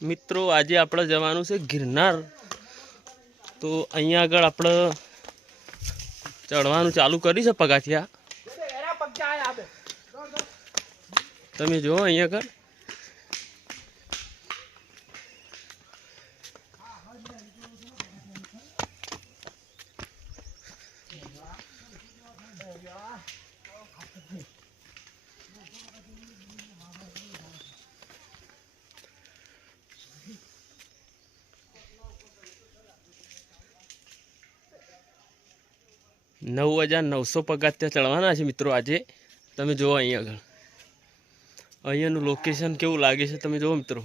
મિત્રો, આજે આપણે જવાનું છે ગિરનાર. તો અહીંયા આગળ આપણે ચડવાનું ચાલુ કરી છે પગાથિયા. તમે જુઓ અહીંયા આગળ. નવ હજાર નવસો પગથિયા ચડવાના છે મિત્રો આજે. તમે જુઓ અહીંયા આગળ. અહીંયાનું લોકેશન કેવું લાગે છે તમે જુઓ મિત્રો.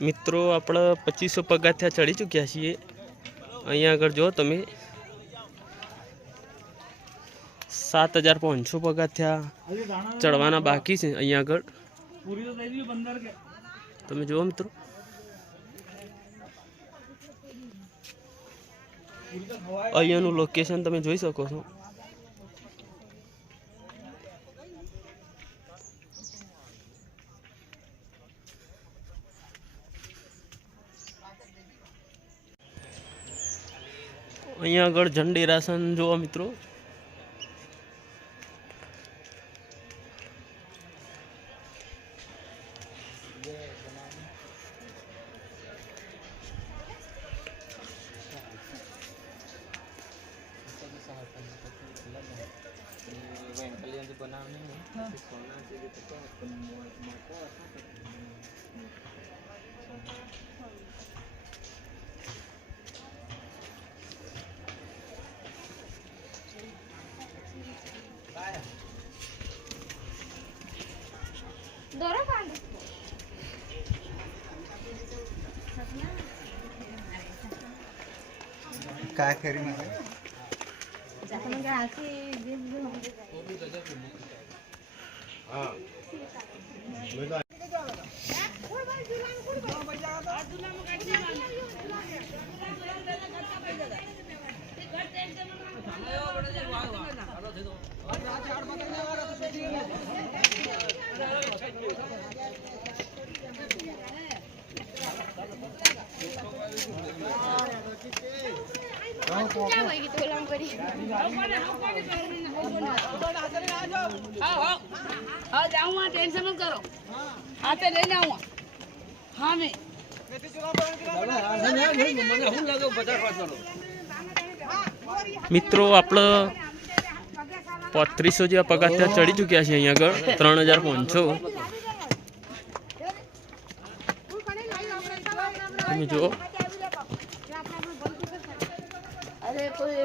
મિત્રો આપણે પચીસો પગાથિયા ચડી ચૂક્યા છીએ. અહીંયા આગળ જો તમે. સાત હજાર પાંચસો પગથિયા ચડવાના બાકી છે અહીંયા આગળ. તમે જુઓ મિત્રો. અહીંયાનું લોકેશન તમે જોઈ શકો છો. અહીંયા આગળ ઝંડી રાસન જોવા મિત્રો. Dora quando? काय खरी मला તમે હાથી ક્યાં વહી ગઈ તોલામ કરી હા જાઉં આ ટેન્શન મત કરો. હાથે લઈને આવું હા મેં. મિત્રો આપણે પાંત્રીસો જેવા પગાથિયા ચડી ચૂક્યા છે અહીંયા આગળ. ત્રણ હજાર પાંચસો. તમે જુઓ. અરે કોઈ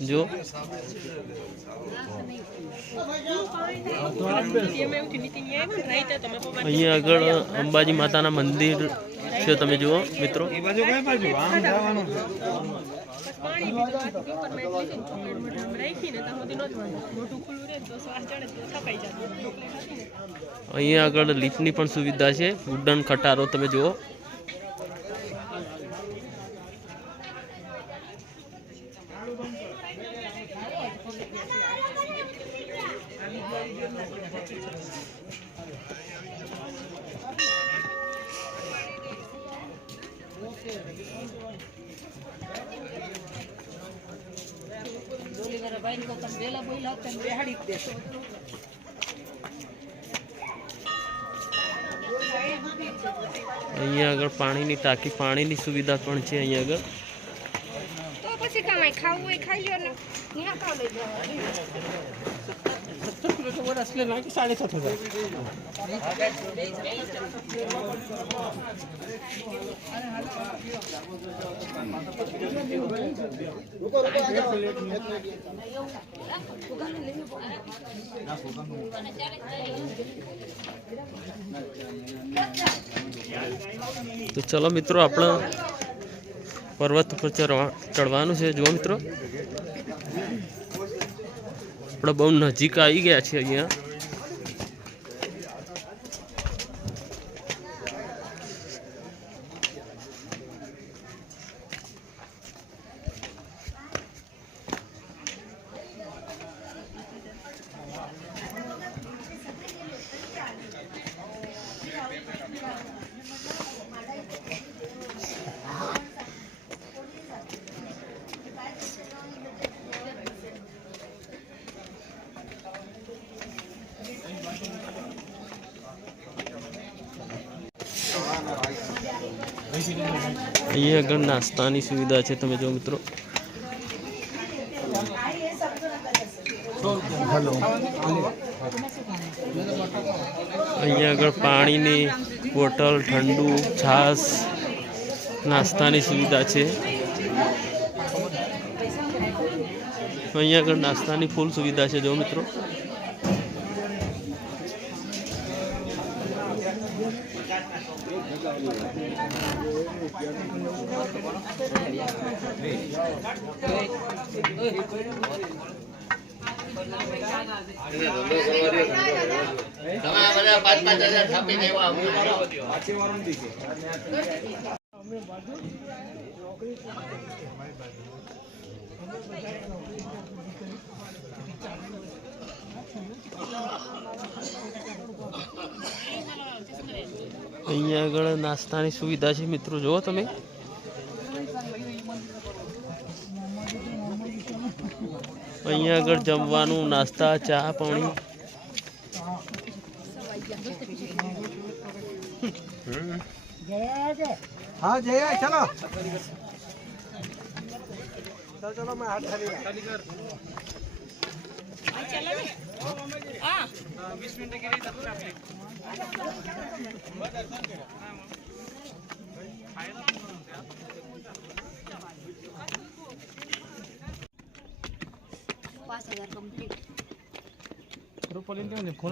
જો. અહીંયા આગળ અંબાજી માતાના મંદિર છે તમે જુઓ મિત્રો. અહીંયા આગળ લિફ્ટની પણ સુવિધા છે વુડન ખટારો તમે જુઓ. અહીંયા આગળ પાણીની ટાંકી પાણીની સુવિધા પણ છે અહીંયા આગળ. તો ચલો મિત્રો, આપણે પર્વત ચડવા, ચડવાનું છે. જુઓ મિત્રો. આપણે બહુ નજીક આવી ગયા છીએ અહીંયા. અહીંયા આગળ નાસ્તાની સુવિધા છે તમે જો મિત્રો. અહીંયા આગળ પાણીની બોટલ, ઠંડુ છાશ નાસ્તાની સુવિધા છે. અહીંયા આગળ નાસ્તાની ફૂલ સુવિધા છે જો મિત્રો. અહીંયા આગળ નાસ્તાની સુવિધા છે મિત્રો. જુઓ તમે. અહીંયા આગળ જમવાનું નાસ્તા ચા પાણી. હા જય ચલો. મેં હાથ ખાલી કર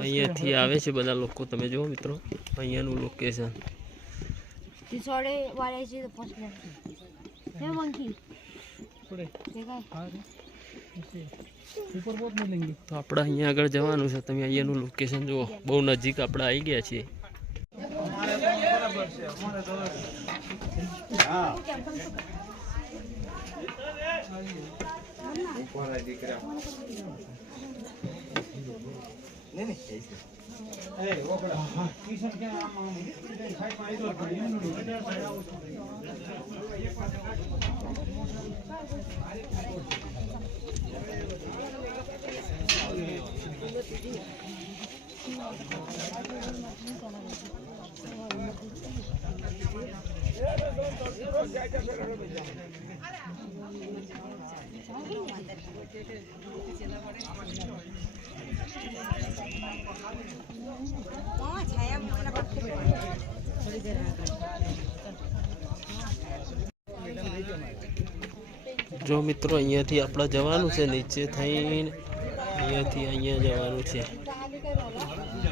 અહીંયાથી આવે છે બધા લોકો તમે જુઓ મિત્રો. અહીંયાનું લોકેશન તો આપણે અહીંયા આગળ જવાનું છે. તમે અહીંયાનું લોકેશન જુઓ. બહુ નજીક આપણે આવી ગયા છીએ. ઉપર દીકરા નહીં નહીં અરે ઓકડા હા કિશન કે આમ સાહેબ આવી દો એક પાસે Gracias. જો મિત્રો અહીંયાથી આપણે જવાનું છે નીચે થઈને અહીંયાથી અહીંયા જવાનું છે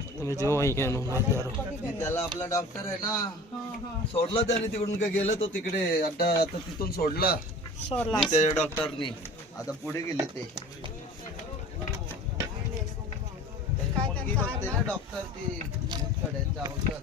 તમે જો અહીંયાનો નજારો त्याला आपला डॉक्टर आहे ना सोडला त्याने तिकडून काय गेलं तो तिकडे अड्डा आता तिथून सोडला त्या डॉक्टरनी आता पुढे गेले ते. मुलगी बघते ना डॉक्टर ती कड्यांचं औषध.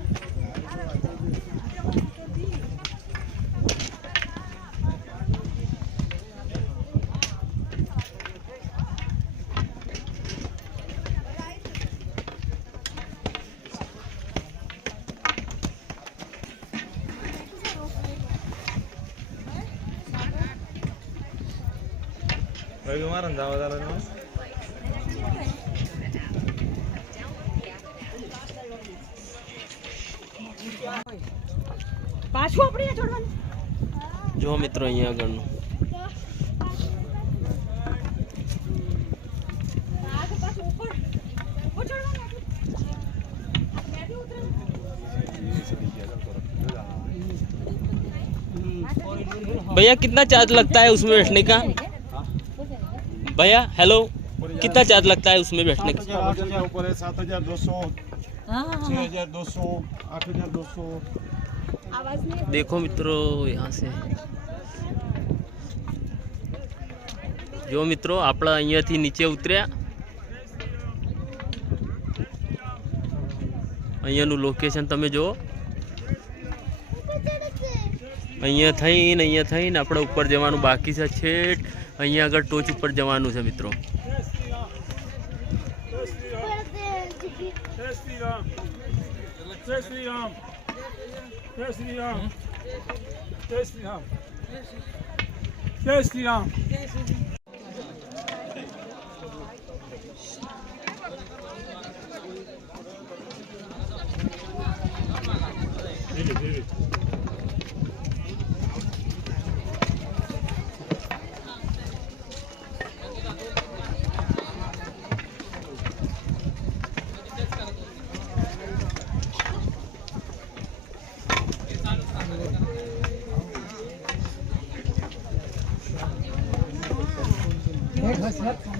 પાછું આપણે છોડવાનું જો મિત્રો અહીંયા આગળનું भैया कितना चार्ज लगता है उसमें बैठने का भैया हेलो कितना चार्ज लगता है उसमें बैठने का आठ हजार ऊपर है सात हजार दो सौ छह हजार दो सौ आठ हजार दो सौ देखो मित्रों यहाँ से જો મિત્રો આપણે અહીંયાથી નીચે ઉતર્યા અહીંયાનું લોકેશન તમે જુઓ અહીંયા થઈને અહીંયા થઈને આપણે ઉપર જવાનું બાકી છે છેટ. અહીંયા આગળ ટોચ ઉપર જવાનું છે, મિત્રો. જય શ્રી રામ. જય શ્રી રામ.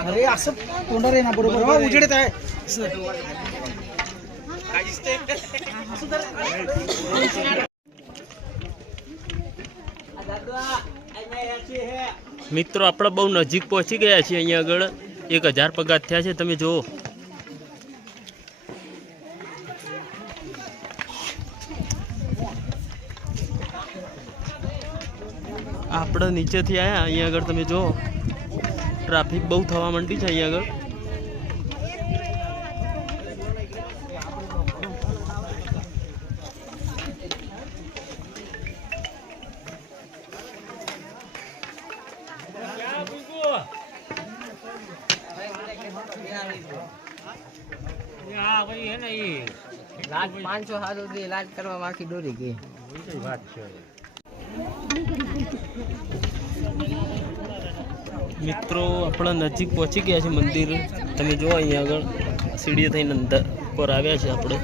अरे असं तोंडार आहे ना बरोबर उजेडत आहे મિત્રો આપણે બહુ નજીક પહોંચી ગયા છીએ અહીંયા આગળ એક હજાર પગાર થયા છે તમે જુઓ આપણે નીચેથી આવ્યા અહીંયા આગળ તમે જુઓ. ટ્રાફિક બહુ થવા માંડી છે અહીંયા આગળ. પાંચસો સાત સુધી લાજ કરવા આખી દોરી ગઈ. મિત્રો, આપણા નજીક પહોંચી ગયા છે મંદિર. તમે જો અહીંયા આગળ, સીડીએ થઈને અંદર ઉપર આવ્યા છે આપણે.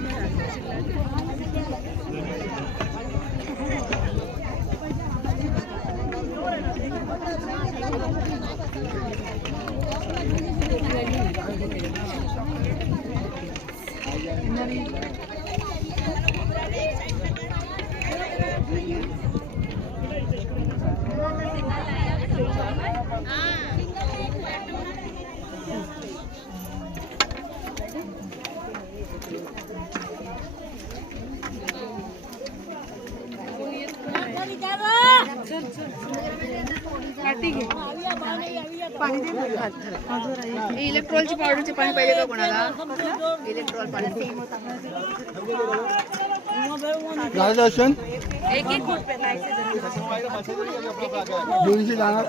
इलेक्ट्रॉलची पावडरचे पाणी पाहिजे का कोणाला इलेक्ट्रॉल पाणी दर्शन एक एक घोट प्यायचं दोनशे जाणार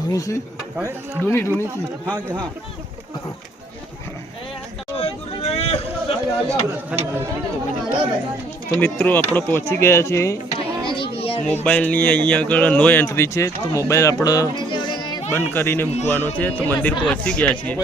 दोनशे दोन्ही दोन्हीची हा हा તો મિત્રો આપણે પહોંચી ગયા છીએ મોબાઈલની અહીંયા આગળ નો એન્ટ્રી છે તો મોબાઈલ આપણે બંધ કરીને મૂકવાનો છે તો મંદિર પહોંચી ગયા છીએ.